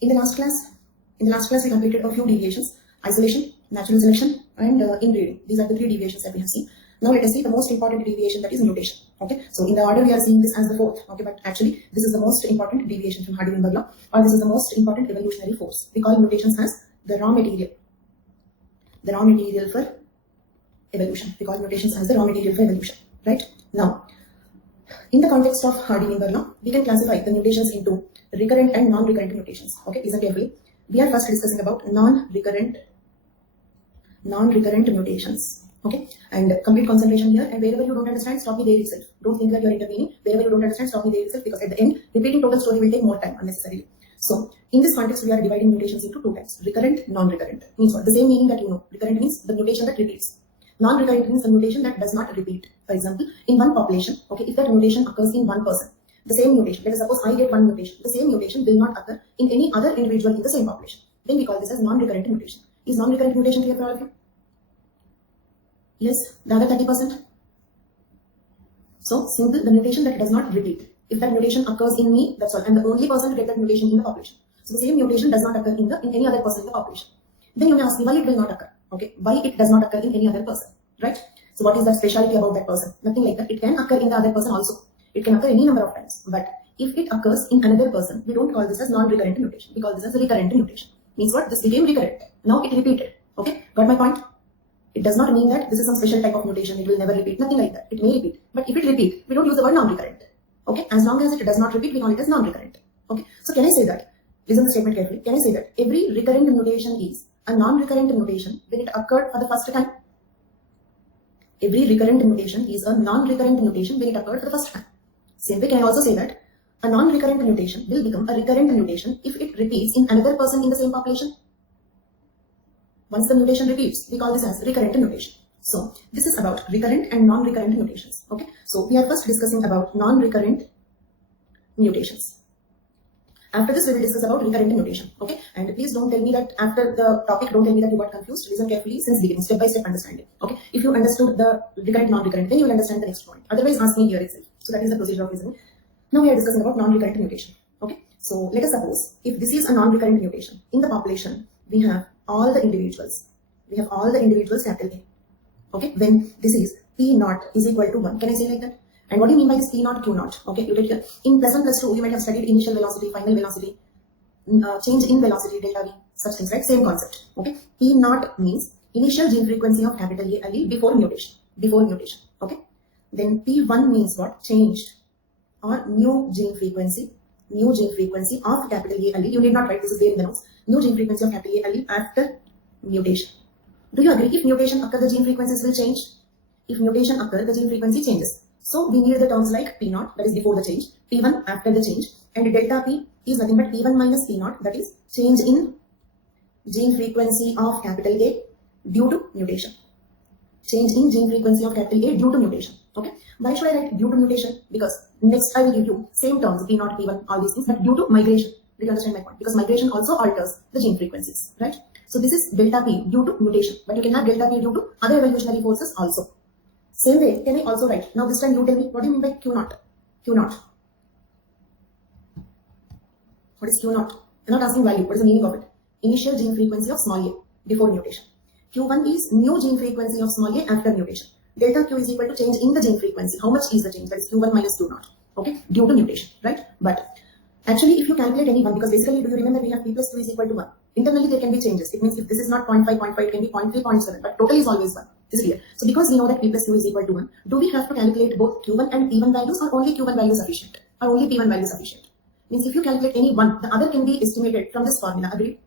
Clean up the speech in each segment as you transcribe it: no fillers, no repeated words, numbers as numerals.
In the last class we completed a few deviations: isolation, natural selection, and inbreeding. These are the 3 deviations that we have seen. Now let us see the most important deviation, that is mutation. Okay, so in the order we are seeing this as the 4th. Okay, but actually this is the most important deviation from Hardy-Weinberg law, or this is the most important evolutionary force. We call mutations as the raw material for evolution. We call mutations as the raw material for evolution. Right now, in the context of Hardy-Weinberg law, we can classify the mutations into recurrent and non-recurrent mutations. Okay, listen carefully. We are first discussing about non-recurrent mutations. Okay, and complete concentration here. And wherever you don't understand, stop me there itself. Don't think that you are intervening. Wherever you don't understand, stop me there itself, because at the end, repeating total story will take more time unnecessarily. So, in this context, we are dividing mutations into 2 types: recurrent, non-recurrent. Means what? The same meaning that you know. Recurrent means the mutation that repeats. Non-recurrent means the mutation that does not repeat. For example, in one population, okay, if that mutation occurs in one person, the same mutation, let us suppose I get one mutation, the same mutation will not occur in any other individual in the same population. Then we call this as non-recurrent mutation. Is non-recurrent mutation clear for all of you? Yes, the other 30%. So, simple, the mutation that does not repeat. If that mutation occurs in me, that's all. I'm the only person to get that mutation in the population. So, the same mutation does not occur in any other person in the population. Then you may ask me why it will not occur. Okay, why it does not occur in any other person, right? So, what is the speciality about that person? Nothing like that. It can occur in the other person also. It can occur any number of times. But if it occurs in another person, we don't call this as non-recurrent mutation. We call this as recurrent mutation. Means what? This became recurrent. Now it repeated. Okay, got my point? It does not mean that this is some special type of mutation, it will never repeat, nothing like that. It may repeat, but if it repeats, we don't use the word non-recurrent. Okay, as long as it does not repeat, we call it as non-recurrent. Okay, so can I say that, listen to the statement carefully, can I say that every recurrent mutation is a non-recurrent mutation when it occurred for the first time? Every recurrent mutation is a non-recurrent mutation when it occurred for the first time. Same way, can I also say that a non-recurrent mutation will become a recurrent mutation if it repeats in another person in the same population? Once the mutation repeats, we call this as recurrent mutation. So, this is about recurrent and non-recurrent mutations. Okay, so we are first discussing about non-recurrent mutations. After this, we will discuss about recurrent mutation. Okay, and please don't tell me that after the topic, don't tell me that you got confused. Listen carefully since beginning, step by step understanding. Okay, if you understood the recurrent, non-recurrent, then you will understand the next point. Otherwise, ask me here itself. So that is the procedure of listening. Now we are discussing about non-recurrent mutation. Okay, so let us suppose if this is a non-recurrent mutation in the population, we have all the individuals. We have all the individuals capital A. Okay, when this is P naught is equal to 1. Can I say like that? And what do you mean by this P naught, Q naught? Okay, you did here. In +1, +2, you might have studied initial velocity, final velocity, change in velocity, delta V, such things, right? Same concept. Okay, P naught means initial gene frequency of capital A allele before mutation. Okay, then P1 means what? Changed or new gene frequency of capital A allele. You need not write, this is there in the notes. New gene frequency of capital A allele after mutation. Do you agree? If mutation occurs, the gene frequencies will change. If mutation occurs, the gene frequency changes. So we need the terms like P0, that is before the change, P1 after the change, and delta P is nothing but P1 minus P0, that is change in gene frequency of capital A due to mutation. Change in gene frequency of capital A due to mutation. Okay. Why should I write due to mutation? Because next I will give you same terms, P0, P1, all these things, but due to migration. Do you understand my point? Because migration also alters the gene frequencies, right? So this is delta P due to mutation, but you can have delta P due to other evolutionary forces also. Same way, can I also write? Now this time you tell me, what do you mean by Q0? Q0. What is Q0? I'm not asking value, what is the meaning of it? Initial gene frequency of small a before mutation. Q1 is new gene frequency of small a after mutation. Delta Q is equal to change in the gene frequency. How much is the change? That is Q1 minus Q0. Okay, due to mutation, right? But actually, if you calculate any one, because basically, do you remember we have P plus Q is equal to 1. Internally, there can be changes. It means if this is not 0.5, it can be 0.3, 0.7, but total is always 1. This is clear. So because we know that P plus Q is equal to 1, do we have to calculate both Q1 and P1 values, or only Q1 value sufficient? Or only P1 value sufficient? Means if you calculate any one, the other can be estimated from this formula. Agreed?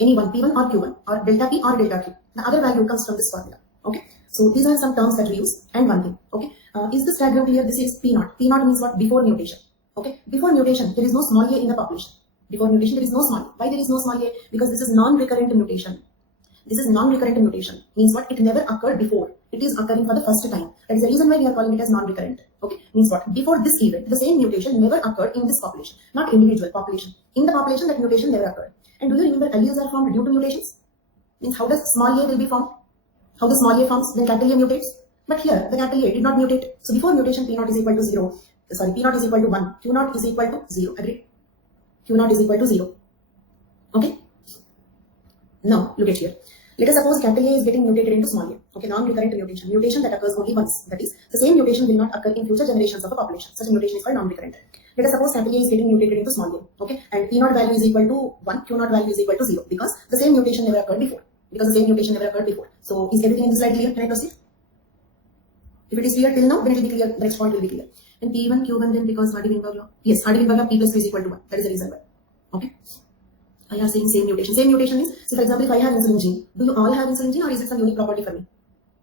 Any one, P1 or Q1, or delta P or delta Q. The other value comes from this formula. Okay. So these are some terms that we use. And one thing. Okay. Is this diagram clear? This is P0. P0 means what? Before mutation. Okay. Before mutation, there is no small a in the population. Before mutation, there is no small a. Why there is no small a? Because this is non-recurrent mutation. This is non-recurrent mutation. Means what? It never occurred before. It is occurring for the first time. That is the reason why we are calling it as non-recurrent. Okay. Means what? Before this event, the same mutation never occurred in this population. Not individual population. In the population, that mutation never occurred. And do you remember alleles are formed due to mutations? Means how does small a will be formed? How the small a forms when capital A mutates? But here, the capital A did not mutate. So before mutation, P0 is equal to 0. Sorry, P0 is equal to 1. Q0 is equal to 0. Agreed? Q0 is equal to 0. Okay. Now look at here. Let us suppose capital A is getting mutated into small a. Okay, non-recurrent mutation. Mutation that occurs only once. That is, the same mutation will not occur in future generations of a population. Such a mutation is called non-recurrent. Let us suppose capital A is getting mutated into small a. Okay, and P0 value is equal to 1, Q0 value is equal to 0 because the same mutation never occurred before. So is everything in this slide clear? Can I proceed? If it is clear till now, then it will be clear. The next point will be clear. And P1, Q1 then because Hardy-Weinberg law. Yes, Hardy-Weinberg law P plus Q is equal to 1. That is the reason why. Okay. I am saying same mutation. Same mutation is, so for example, if I have insulin gene, do you all have insulin gene or is it some unique property for me?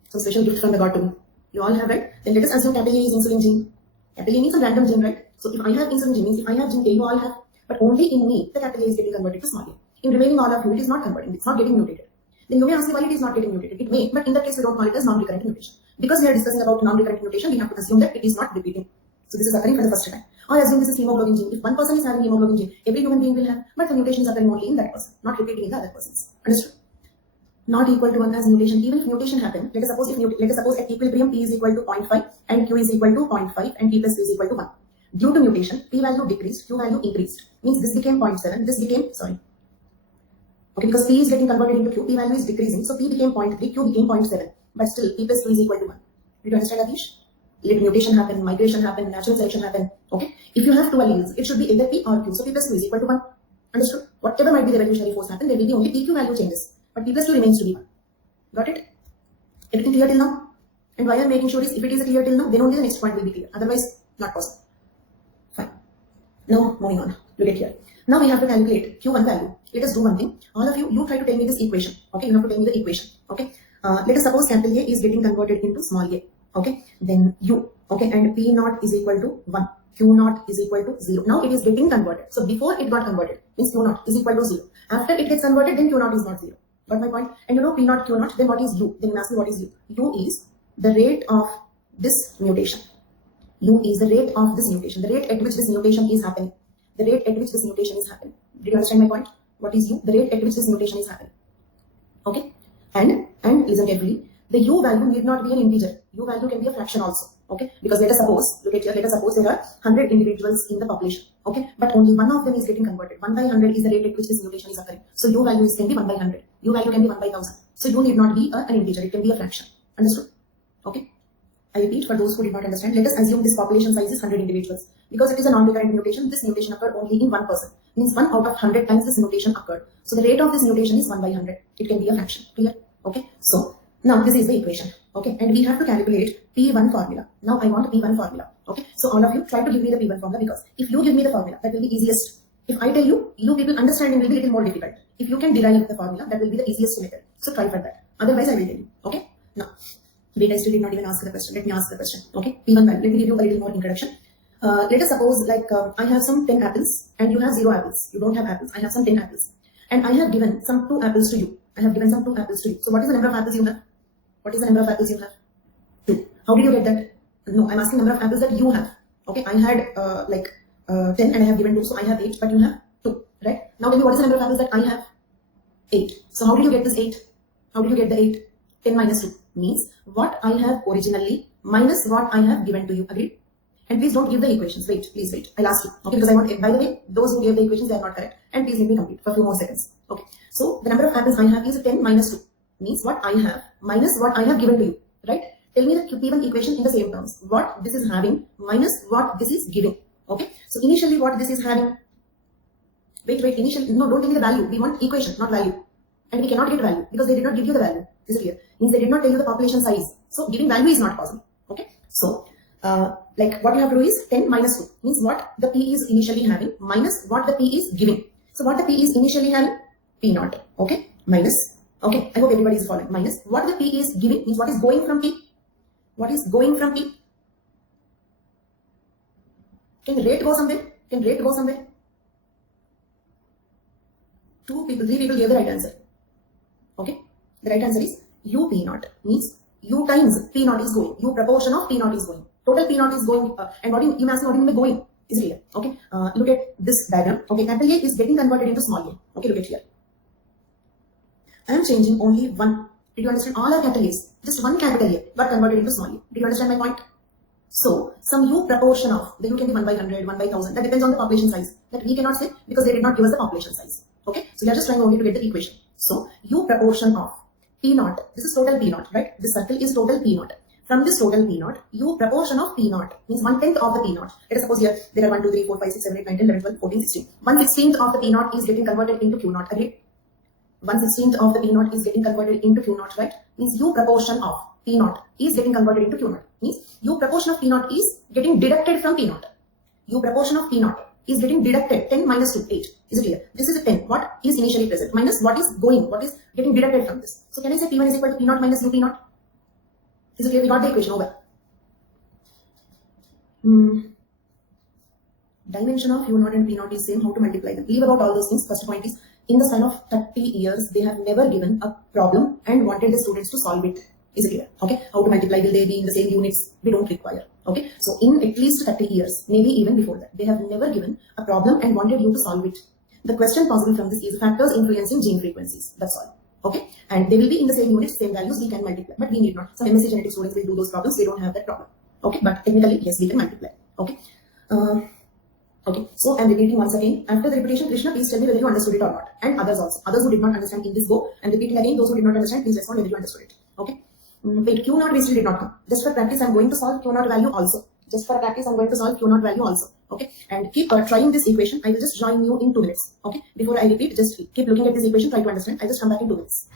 Some special gift from the God to me. You all have, right? Then let us assume capital A is insulin gene. Capital A means a random gene, right? So if I have insulin gene, means if I have gene A, you all have. But only in me, the capital A is getting converted to small a. In remaining all of you, it is not converting. It's not getting mutated. Then you may ask me why it is not getting mutated. It may, but in that case, we don't call it as non-recurrent mutation. Because we are discussing about non-recurrent mutation, we have to assume that it is not repeating. So this is occurring for the first time. Or assume this is hemoglobin gene. If one person is having hemoglobin gene, every human being will have, but the mutation is occurring only in that person, not repeating in the other persons. Understood? Not equal to 1 as mutation. Even if mutation happen, let us suppose at equilibrium P is equal to 0.5 and Q is equal to 0.5 and P plus Q is equal to 1. Due to mutation, P value decreased, Q value increased. Means this became 0.7, this became, okay, because P is getting converted into Q, P value is decreasing, so P became 0.3, Q became 0.7. But still, P plus Q is equal to 1. Did you understand, Adish? Let mutation happen, migration happen, natural selection happen. Okay. If you have two alleles, it should be either P or Q. So P plus Q is equal to 1. Understood? Whatever might be the evolutionary force happen, there will be only PQ value changes. But P plus Q remains to be 1. Got it? Everything clear till now? And why I'm making sure is if it is clear till now, then only the next point will be clear. Otherwise, not possible. Fine. Now, moving on. Look at here. Now we have to calculate Q1 value. Let us do one thing. All of you try to tell me this equation. Okay, you have to tell me the equation. Okay. Let us suppose capital A is getting converted into small a. Okay, then U, okay, and P0 is equal to 1, Q0 is equal to 0. Now it is getting converted. So before it got converted, means Q0 is equal to 0. After it gets converted, then Q0 is not 0. Got my point? And you know P0, Q0, then what is U? Then you ask me what is U? U is the rate of this mutation. U is the rate of this mutation, the rate at which this mutation is happening. The rate at which this mutation is happening. Did you understand my point? What is U? The rate at which this mutation is happening. Okay, and listen carefully. The U value need not be an integer. U value can be a fraction also. Okay, because let us suppose, look at here, let us suppose there are 100 individuals in the population. Okay, but only one of them is getting converted. 1 by 100 is the rate at which this mutation is occurring. So U value can be 1 by 100. U value can be 1 by 1000. So U need not be an integer. It can be a fraction. Understood? Okay. I repeat for those who did not understand. Let us assume this population size is 100 individuals. Because it is a non-recurrent mutation, this mutation occurred only in one person. Means 1 out of 100 times this mutation occurred. So the rate of this mutation is 1 by 100. It can be a fraction. Clear? Okay. So now this is the equation. Okay, and we have to calculate P1 formula. Now I want P1 formula. Okay, so all of you try to give me the P1 formula because if you give me the formula, that will be easiest. If I tell you, you people understanding will be a little more difficult. If you can derive the formula, that will be the easiest method. So try for that. Otherwise, I will tell you. Okay. Now, wait, I still did not even ask the question. Let me ask the question. Okay, P1 value. Let me give you a little more introduction. Let us suppose like I have some 10 apples and you have 0 apples. You don't have apples. I have some 10 apples and I have given some 2 apples to you. I have given some 2 apples to you. So what is the number of apples you have? What is the number of apples you have? 2. How did you get that? No, I'm asking number of apples that you have. Okay, I had 10 and I have given 2, so I have 8, but you have 2, right? Now tell me what is the number of apples that I have? 8. So how did you get this 8? How did you get the 8? 10 minus 2 means what I have originally minus what I have given to you. Agreed? And please don't give the equations. Wait, please wait. I'll ask you. Okay, because I want, by the way, those who gave the equations, they are not correct. And please let me complete for a few more seconds. Okay, so the number of apples I have is 10 minus 2. Means what I have minus what I have given to you, right? Tell me the P1 equation in the same terms. What this is having minus what this is giving. Okay, so initially what this is having. Wait, initially, no, don't tell me the value. We want equation, not value. And we cannot get value because they did not give you the value. Is it clear? Means they did not tell you the population size. So giving value is not possible. Okay, so like what you have to do is 10 minus 2 means what the P is initially having minus what the P is giving. So what the P is initially having? P0. Okay, minus. Okay, I hope everybody is following. Minus what the P is giving means what is going from P. What is going from P? Can rate go somewhere? Can rate go somewhere? 2 people, 3 people gave the right answer. Okay, the right answer is U P0 means U times P0 is going. U proportion of P0 is going. Total P0 is going. And what you ask me what is going is clear. Okay, look at this diagram. Okay, capital A is getting converted into small a. Okay, look at here. I am changing only one. Did you understand? All are capital A's. Just one capital A got converted into small a. Did you understand my point? So, some U proportion of, the U can be 1 by 100, 1 by 1000. That depends on the population size. That we cannot say because they did not give us the population size. Okay, so we are just trying only to get the equation. So U proportion of P naught, this is total P naught, right? This circle is total P naught. From this total P naught, U proportion of P naught means 1/10 of the P naught. Let us suppose here there are 1, 2, 3, 4, 5, 6, 7, 8, 9, 10, 11, 12, 14, 16. 1/16 of the P naught is getting converted into Q naught. Agreed? 1/16 of the P naught is getting converted into Q naught, right? Means U proportion of P naught is getting converted into Q naught. Means U proportion of P naught is getting deducted from P naught. U proportion of P naught is getting deducted. 10 minus 2, 8. Is it clear? This is a 10. What is initially present minus what is going, what is getting deducted from this. So can I say P1 is equal to P naught minus U P naught? Is it clear? We got the equation over. Dimension of U naught and P naught is same. How to multiply them? Leave about all those things. First point is, in the span of 30 years, they have never given a problem and wanted the students to solve it. Is it clear? Okay. How to multiply? Will they be in the same units? We don't require. Okay. So in at least 30 years, maybe even before that, they have never given a problem and wanted you to solve it. The question possible from this is factors influencing gene frequencies. That's all. Okay. And they will be in the same units, same values, we can multiply. But we need not. Some MSc genetics students will do those problems. They don't have that problem. Okay. But technically, yes, we can multiply. Okay. Okay, so I'm repeating once again. After the repetition, Krishna, please tell me whether you understood it or not. And others also. Others who did not understand in this go. I'm repeating again. Those who did not understand, please respond whether you understood it. Okay. Wait, Q naught we still did not come. Just for practice, I'm going to solve Q naught value also. Just for practice, I'm going to solve Q naught value also. Okay. And keep trying this equation. I will just join you in 2 minutes. Okay. Before I repeat, just keep looking at this equation, try to understand. I'll just come back in 2 minutes.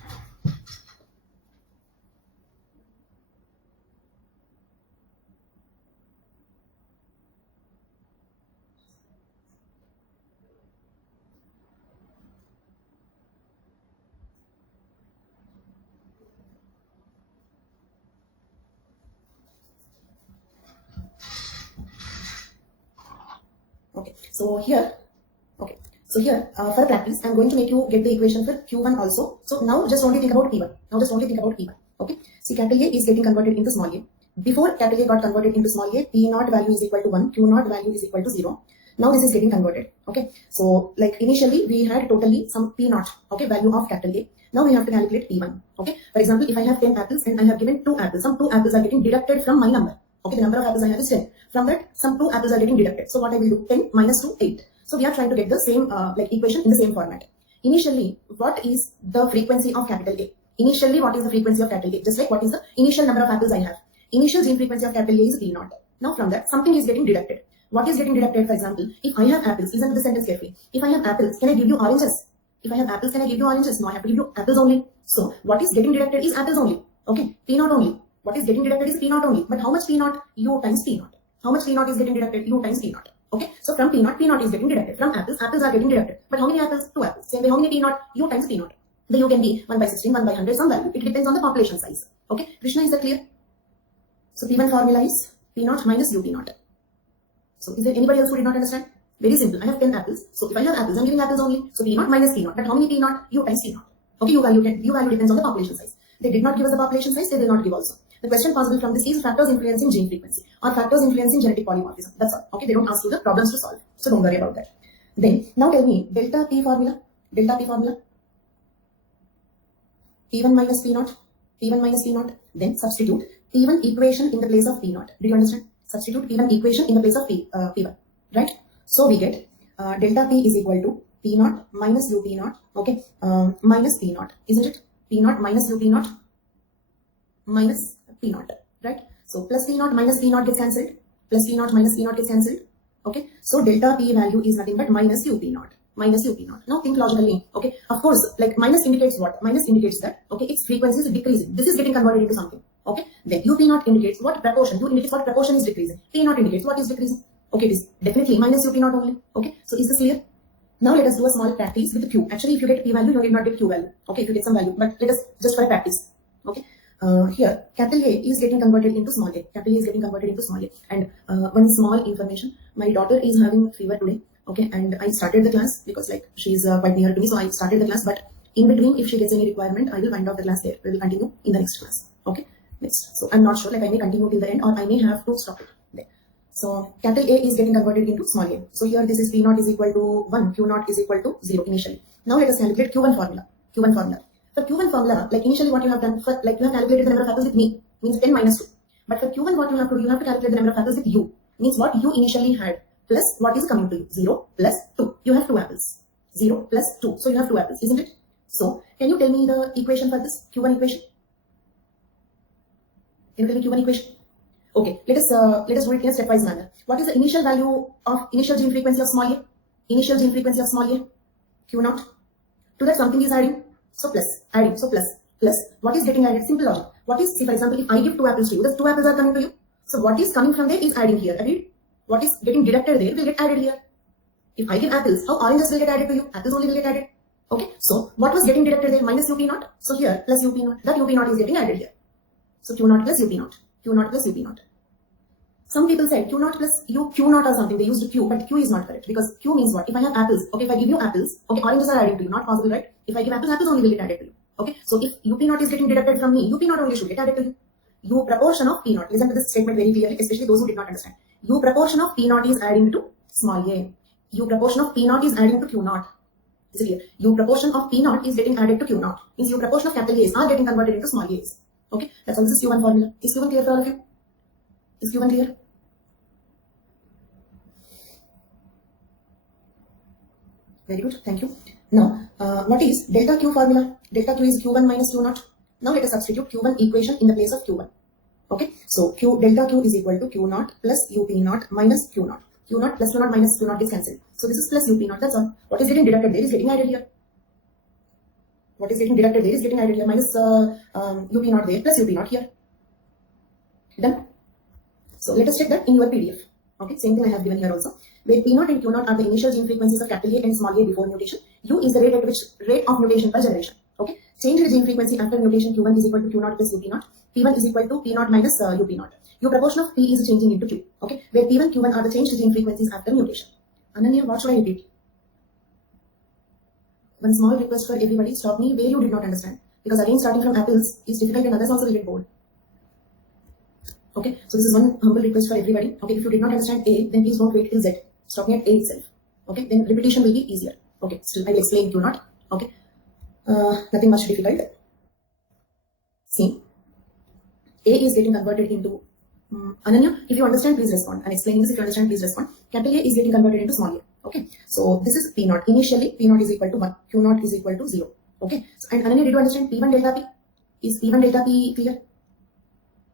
Okay, so here, for practice, I'm going to make you get the equation for Q1 also. So now just only think about P1. Okay, see, capital A is getting converted into small a. Before capital A got converted into small a, P naught value is equal to 1, Q naught value is equal to 0. Now this is getting converted. Okay, so like initially we had totally some P naught, okay, value of capital A. Now we have to calculate P1. Okay, for example, if I have 10 apples and I have given 2 apples, some 2 apples are getting deducted from my number. Okay, the number of apples I have is 10. From that, some 2 apples are getting deducted. So what I will do? 10 minus 2, 8. So we are trying to get the same equation in the same format. Initially, what is the frequency of capital A? Initially, what is the frequency of capital A? Just like what is the initial number of apples I have? Initial gene frequency of capital A is P naught. Now from that, something is getting deducted. What is getting deducted? For example, if I have apples, listen to the sentence carefully. If I have apples, can I give you oranges? If I have apples, can I give you oranges? No, I have to give you apples only. So what is getting deducted is apples only. Okay, P naught only. What is getting deducted is P naught only. But how much P naught? U times P naught. How much P naught is getting deducted? U times P naught. Okay, so from P naught is getting deducted. From apples, apples are getting deducted. But how many apples? 2 apples. Same way, how many P naught? U times P naught. The U can be 1/16, 1/100, some value. It depends on the population size. Okay, Krishna, is that clear? So P1 formula is P naught minus U P naught. So is there anybody else who did not understand? Very simple. I have 10 apples. So if I have apples, I'm giving apples only. So P naught minus P naught. But how many P naught? U times P naught. Okay, U value depends on the population size. They did not give us the population size, they will not give also. The question possible from this is factors influencing gene frequency or factors influencing genetic polymorphism. That's all. Okay, they don't ask you the problems to solve. So don't worry about that. Then, now tell me, delta P formula. P1 minus P naught. Then substitute P1 equation in the place of P naught. Do you understand? Substitute P1 equation in the place of P1. Right? So we get delta P is equal to P naught minus U P naught. Okay, minus P naught. Isn't it? P naught minus U P naught minus P naught, right? So plus P naught minus P naught gets cancelled. Plus P naught minus P naught gets cancelled. Okay, so delta P value is nothing but minus U P naught. Now think logically. Okay, of course, like minus indicates what? Minus indicates that, okay, its frequency is decreasing. This is getting converted into something. Okay, then U P naught indicates what proportion. U indicates what proportion is decreasing. P naught indicates what is decreasing. Okay, it is definitely minus U P naught only. Okay, so is this clear? Now let us do a small practice with Q. Actually, if you get P value, you need not get Q value. Okay, if you get some value, but let us just for a practice. Okay. Here, capital A is getting converted into small a. And one small information, my daughter is having fever today. Okay, and I started the class because like she's quite near to me, so I started the class. But in between, if she gets any requirement, I will wind off the class there. We will continue in the next class. Okay, next. So I'm not sure, like I may continue till the end or I may have to stop it there. So capital A is getting converted into small a. So here this is P naught is equal to 1, Q naught is equal to 0 initially. Now let us calculate Q1 formula. For Q1 formula, like initially what you have done, for, like you have calculated the number of apples with me, means 10 minus 2. But for Q1 what you have to do, you have to calculate the number of apples with U, means what you initially had, plus what is coming to you, 0 plus 2. You have 2 apples. 0 plus 2. So you have 2 apples, isn't it? So can you tell me the equation for this Q1 equation? Can you tell me Q1 equation? Okay, let us do it in a stepwise manner. What is the initial value of initial gene frequency of small a? Initial gene frequency of small a, Q0. To that something is adding, so plus, adding, so plus. What is getting added? Simple logic. What is, see for example, if I give 2 apples to you, those 2 apples are coming to you. So what is coming from there is adding here, agreed? What is getting deducted there will get added here. If I give apples, how oranges will get added to you? Apples only will get added. Okay, so what was getting deducted there? Minus UP0. So here plus UP0. That UP0 is getting added here. So Q0 plus UP0. Q0 plus UP0. Some people said Q0 plus Q0 or something. They used Q, but Q is not correct because Q means what? If I have apples, okay, if I give you apples, okay, oranges are adding to you. Not possible, right? If I give apples, apples only will get added to you. Okay, so if UP0 is getting deducted from me, UP0 only should get added to you. U proportion of P0. Listen to this statement very clearly, especially those who did not understand. U proportion of P0 is adding to small a. U proportion of P0 is adding to Q0. Is it clear? U proportion of P0 is getting added to Q0. Means U proportion of capital A's are getting converted into small a's. Okay, that's all. This is Q1 formula. Is Q1 clear for all of you? Is Q1 clear? Very good, thank you. Now, what is delta Q formula? Delta Q is Q1 minus Q0. Now let us substitute Q1 equation in the place of Q1. Okay, so delta Q is equal to Q0 plus UP0 minus Q0. Q0 plus Q0 minus Q0 is cancelled. So this is plus UP0, that's all. What is getting deducted there is getting added here. What is getting deducted there is getting added here. Minus UP0 there plus UP0 here. Done. So let us check that in your PDF. Okay, same thing I have given here also. Where P0 and Q0 are the initial gene frequencies of capital A and small a before mutation. U is the rate of mutation per generation. Okay, change the gene frequency after mutation. Q1 is equal to Q0 plus UP0. P1 is equal to P0 minus UP0. U proportion of P is changing into Q. Okay, where P1, Q1 are the changed gene frequencies after mutation. Ananya, what should I repeat? One small request for everybody, stop me where you did not understand. Because again, starting from apples is difficult and others also will get bored. Okay, so this is one humble request for everybody. Okay, if you did not understand A, then please don't wait till Z. Stop me at A itself. Okay, then repetition will be easier. Okay, still I will explain Q0. Okay, nothing much difficult. See, A is getting converted into Ananya, if you understand, please respond. I'm explaining this. If you understand, please respond. Capital A is getting converted into small a. Okay, so this is P0. Initially, P0 is equal to 1. Q0 is equal to 0. Okay, so, and Ananya, did you understand P1 delta P? Is P1 delta P clear?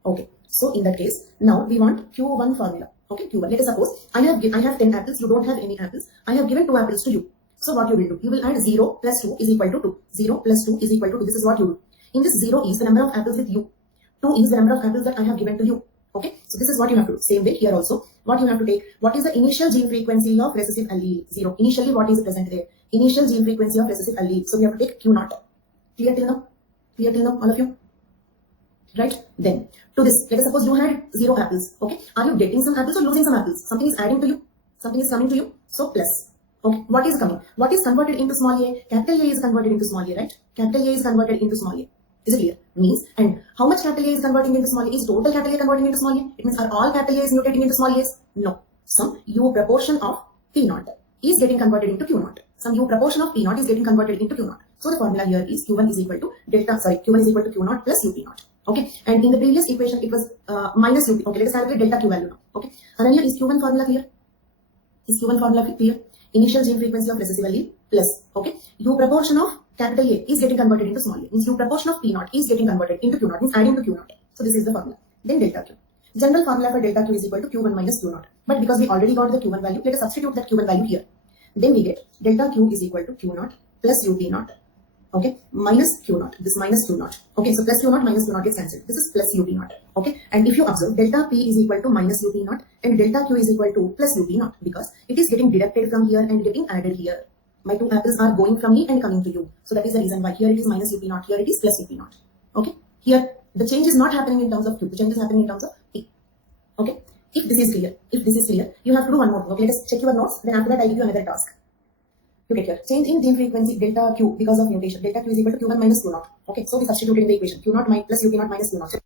Okay, so in that case, now we want Q1 formula. Okay, Q1. Let us suppose I have 10 apples. You don't have any apples. I have given 2 apples to you. So what you will do? You will add 0 plus 2 is equal to 2. 0 plus 2 is equal to 2. This is what you do. In this 0 is the number of apples with you. 2 is the number of apples that I have given to you. Okay, so this is what you have to do. Same way here also. What you have to take, what is the initial gene frequency of recessive allele? 0. Initially, what is present there? Initial gene frequency of recessive allele. So we have to take Q0. Clear till now? Clear till now, all of you? Right? Then, to this, let us suppose you had 0 apples. Okay, are you getting some apples or losing some apples? Something is adding to you. Something is coming to you. So plus. Okay, what is coming? What is converted into small a? Capital A is converted into small a, right? Capital A is converted into small a. Is it clear? Means, and how much capital A is converting into small a? Is total capital A converting into small a? It means, are all capital A's mutating into small a's? No. Some U proportion of P0 is getting converted into Q0. Some U proportion of P0 is getting converted into Q0. So the formula here is Q1 is equal to Q1 is equal to Q0 plus UP0. Okay, and in the previous equation it was minus UP. Okay, let us calculate delta Q value now. Okay, Ananya, is Q1 formula clear? Is Q1 formula clear? Initial gene frequency of recessive allele plus, okay, U proportion of capital A is getting converted into small a. Means U proportion of P0 is getting converted into Q0. Means adding to Q0. So this is the formula. Then delta Q. General formula for delta Q is equal to Q1 minus Q0. But because we already got the Q1 value, let us substitute that Q1 value here. Then we get delta Q is equal to Q0 plus UP0. Okay, minus Q0. This minus Q0. Okay, so plus Q0 minus Q0 gets cancelled. This is plus UP0. Okay, and if you observe, delta P is equal to minus UP0 and delta Q is equal to plus UP0 because it is getting deducted from here and getting added here. My 2 apples are going from me and coming to you. So that is the reason why here it is minus UP0, here it is plus UP0. Okay, here the change is not happening in terms of Q, the change is happening in terms of P. Okay, if this is clear, you have to do one more thing. Okay, let us check your notes. Then after that, I give you another task. You get here. Change in gene frequency delta Q because of mutation. Delta Q is equal to Q1 minus Q0. Okay, so we substitute in the equation. Q0 plus UP0 minus Q0.